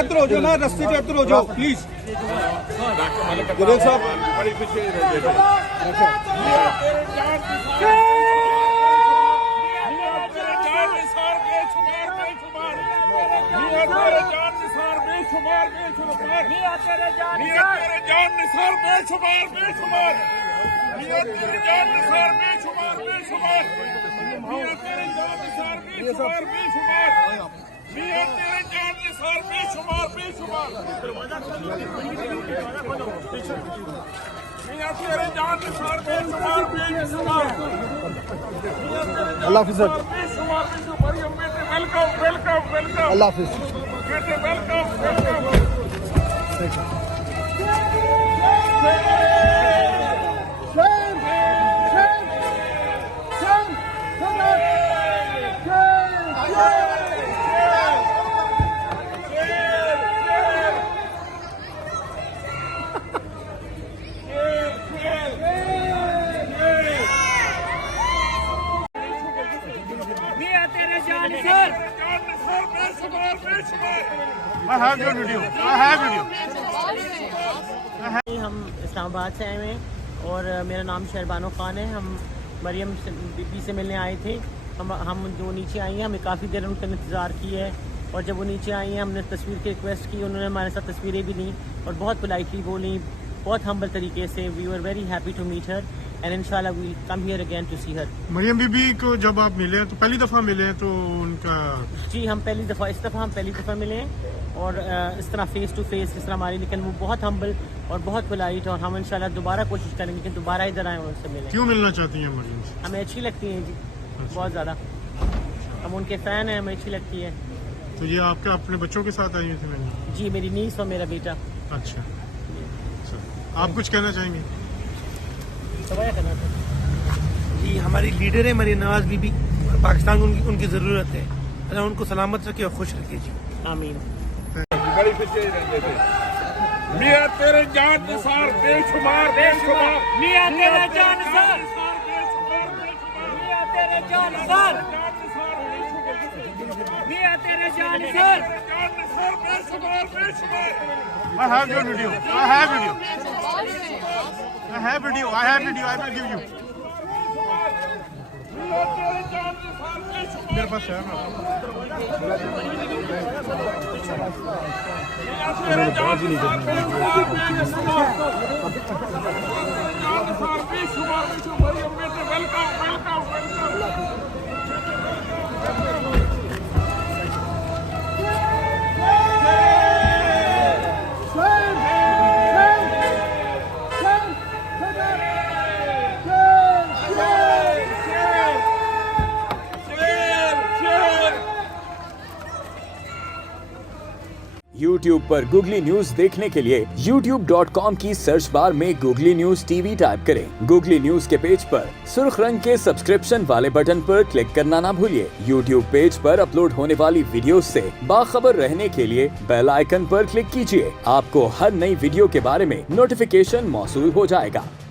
हो जाओ ना, रस्ते से हो जाओ प्लीज। जुनेद साहब अल्लाह हाफिज़ सर। अल्लाह हाफिज़। हम इस्लामाबाद से आए हुए हैं और मेरा नाम शहरबानो ख़ान है। हम मरियम बीबी से मिलने आए थे। हम जो नीचे आई हैं, हमें काफ़ी देर उनका इंतज़ार किया है और जब वो नीचे आई हैं हमने तस्वीर की रिक्वेस्ट की, उन्होंने हमारे साथ तस्वीरें भी लीं और बहुत पोलाइटली बोली, बहुत हम्बल तरीके से। We were very happy to meet her and इंशाल्लाह we come here again to see her. Mariam Bibi को जब आप मिले तो पहली दफ़ा मिले तो उनका जी हम पहली दफ़ा मिले हैं और इस तरह फेस टू फेस इस तरह हमारी, लेकिन वो बहुत हम्बल और बहुत पोलाइट और हम इंशाल्लाह दोबारा कोशिश करेंगे कि दोबारा इधर आए और उनसे मिलें। क्यों मिलना चाहती हैं मरियम से? हमें अच्छी लगती हैं जी, बहुत ज़्यादा। हम उनके फ़ैन हैं, हमें अच्छी लगती है। तो ये आपके अपने बच्चों के साथ आई हुई थी? मैंने जी, मेरी नीस और मेरा बेटा। अच्छा, आप कुछ कहना चाहेंगे? जी हमारी लीडर है मरियम नवाज बीबी, पाकिस्तान को उनकी ज़रूरत है। अल्लाह उनको सलामत रखे और खुश रखे जी, आमीन। मियां तेरे जान निसार बेशुमार बेशुमार, मियां तेरे जान निसार, मियां तेरे जान निसार, मियां तेरे जान निसार बेशुमार बेशुमार। I have your video. I have video. I have video. I have video. I will give you. मेरे पास है ना। YouTube पर Googly न्यूज देखने के लिए youtube.com की सर्च बार में Googly न्यूज टीवी टाइप करें। Googly न्यूज के पेज पर सुर्ख रंग के सब्सक्रिप्शन वाले बटन पर क्लिक करना ना भूलिए। YouTube पेज पर अपलोड होने वाली वीडियोस से बाखबर रहने के लिए बेल आइकन पर क्लिक कीजिए। आपको हर नई वीडियो के बारे में नोटिफिकेशन मौसूल हो जाएगा।